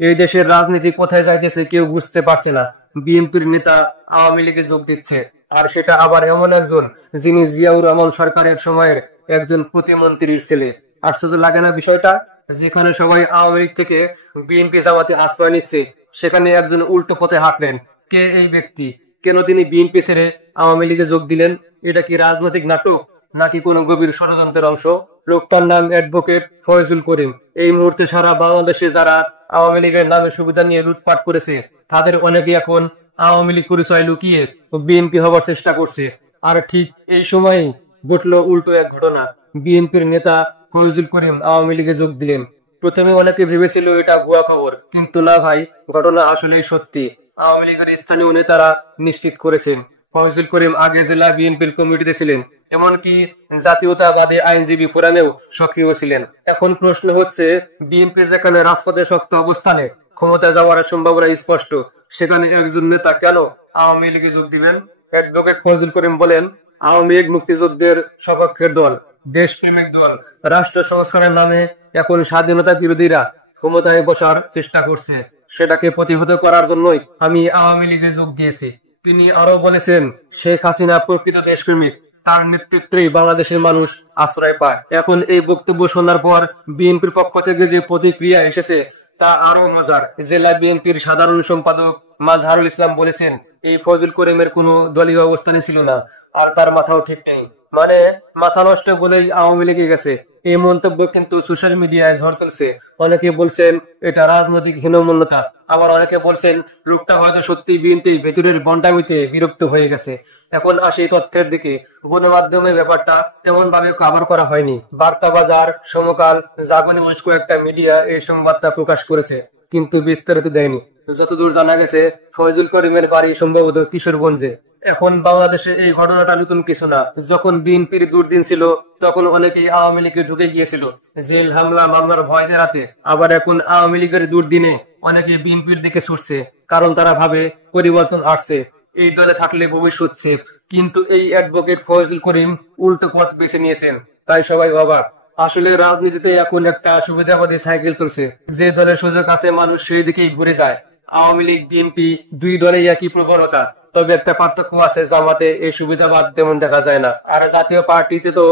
এই দেশের রাজনীতি কোথায় যাইতেছে কেউ বুঝতে পারছে না। বিএনপির নেতা আওয়ামী লীগে যোগ দিচ্ছে, আর সেটা আবার এমন একজন যিনি জিয়াউর রহমান সরকারের সময়ের একজন প্রতিমন্ত্রীর ছেলে। আশ্চর্য লাগে না বিষয়টা? যেখানে সবাই আওয়ামী লীগ থেকে বিএনপি জামাতে আশ্রয় নিচ্ছে, সেখানে একজন উল্টো পথে হাঁটলেন। কে এই ব্যক্তি? কেন তিনি বিএনপি ছেড়ে আওয়ামী লীগে যোগ দিলেন? এটা কি রাজনৈতিক নাটক নাকি কোনো গভীর ষড়যন্ত্রের অংশ? লোকটার নাম অ্যাডভোকেট ফয়জুল করিম। এই মুহূর্তে সারা বাংলাদেশে যারা আওয়ামী লীগের নামে সুবিধা নিয়ে লুটপাট করেছে, তাদের অনেকে এখন আওয়ামী লীগ পরিচয় লুকিয়ে বিএনপি হবার চেষ্টা করছে। আর ঠিক এই সময়ই ঘটল উল্টো এক ঘটনা। বিএনপির নেতা ফয়জুল করিম আওয়ামী লীগে যোগ দিলেন। প্রথমে অনেকে ভেবেছিল এটা ভুয়া খবর, কিন্তু না ভাই, ঘটনা আসলেই সত্যি। আওয়ামী লীগের স্থানীয় নেতারা নিশ্চিত করেছেন ফয়জুল করিম আগে জেলা বিএনপির কমিটিতে ছিলেন, এমনকি জাতীয়তাবাদী আইনজীবী ফোরামেও সক্রিয় ছিলেন। এখন প্রশ্ন হচ্ছে, বিএনপি যেখানে রাজপথে শক্ত অবস্থানে ক্ষমতা যাওয়ার সম্ভাবনা স্পষ্ট, সেখানে একজন নেতা কেন আওয়ামী লীগে যোগ দিলেন? অ্যাডভোকেট ফয়জুল করিম বলেন, আওয়ামী লীগ মুক্তিযুদ্ধের সপক্ষের দল, দেশপ্রেমিক দল। রাষ্ট্র সংস্কারের নামে এখন স্বাধীনতা বিরোধীরা ক্ষমতায় বসার চেষ্টা করছে, সেটাকে প্রতিহত করার জন্যই আমি আওয়ামী লীগে যোগ দিয়েছি। তিনি আরো বলেছেন, শেখ হাসিনা প্রকৃত দেশপ্রেমিক, তার নেতৃত্বেই বাংলাদেশের মানুষ আশ্রয় পায়। এখন এই বক্তব্য শোনার পর বিএনপির পক্ষ থেকে যে প্রতিক্রিয়া এসেছে তা আরো মজার। জেলা বিএনপির সাধারণ সম্পাদক মাজহারুল ইসলাম বলেছেন, এই ফয়জুল করিমের কোনো দলীয় অবস্থানে ছিল না, আর তার মাথাও ঠিক নেই। মানে মাথা নষ্ট বলেই আওয়ামী লীগে গেছে। এই মন্তব্য কিন্তু সোশ্যাল মিডিয়ায় ঝড় তুলছে। অনেকে বলছেন এটা রাজনৈতিক হীনমন্যতা, আবার অনেকে বলছেন লোকটা হয়তো সত্যি বিএনপি ভেতরের বন্ডামিতে বিরক্ত হয়ে গেছে। এখন আসি তথ্যের দিকে। গণমাধ্যমে ব্যাপারটা তেমন ভাবে কভার করা হয়নি। বার্তা বাজার, সমকাল, জাগো নিউজ কয়েকটা মিডিয়া এই সংবাদটা প্রকাশ করেছে, কিন্তু বিস্তারিত দেয়নি। যতদূর জানা গেছে, ফয়জুল করিমের বাড়ি সম্ভবত কিশোরগঞ্জে। এখন বাংলাদেশে এই ঘটনাটা নতুন কিছু না। যখন বিএনপির দুর্দিন ছিল, তখন অনেকেই আওয়ামী লীগে ঢুকে গিয়েছিল জেল হামলা মামলার ভয় দেখাতে। আবার এখন আওয়ামী লীগের দুর্দিনে অনেকে বিএনপির দিকে ছুটছে, কারণ তারা ভাবে পরিবর্তন আসছে, এই দলে থাকলে ভবিষ্যৎ সেফ। কিন্তু এই অ্যাডভোকেট ফয়জুল করিম উল্টো পথ বেছে নিয়েছেন, তাই সবাই অবাক। আসলে রাজনীতিতে এখন একটা সুবিধাবাদী সাইকেল চলছে, যে দলের সুযোগ আছে মানুষ সেই দিকেই ঘুরে যায়। আওয়ামী লীগ বিএনপি দুই দলেই একই প্রবণতা, তবে একটা পার্থক্য আছে, জামাতে এই সুবিধাবাদ তেমন দেখা যায় না, আর জাতীয় পার্টিতে তো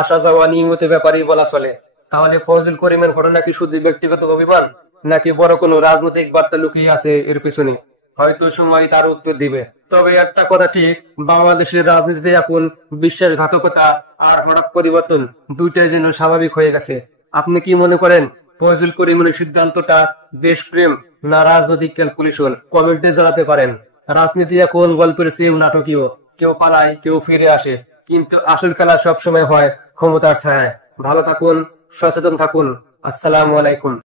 আসা যাওয়া নিয়মিত ব্যাপারই বলা চলে। তাহলে ফয়জুল করিমের ঘটনা কি শুধু ব্যক্তিগত অভিমান, নাকি বড় কোনো রাজনৈতিক বার্তা লুকিয়ে আছে এর পেছনে? হয়তো সময় তার উত্তর দিবে। তবে একটা কথা ঠিক, বাংলাদেশের রাজনীতিতে এখন বিশ্বাসঘাতকতা আর হঠাৎ পরিবর্তন দুইটাই যেন স্বাভাবিক হয়ে গেছে। আপনি কি মনে করেন ফয়জুল করিমের সিদ্ধান্তটা দেশপ্রেম না রাজনৈতিক ক্যালকুলেশন? কমেন্টে জানাতে পারেন। রাজনীতি এখন গল্পের চেয়েও নাটকীয়। কেউ পালায়, কেউ ফিরে আসে, কিন্তু আসল খেলা সবসময় হয় ক্ষমতার ছায়ায়। ভালো থাকুন, সচেতন থাকুন। আসসালামু আলাইকুম।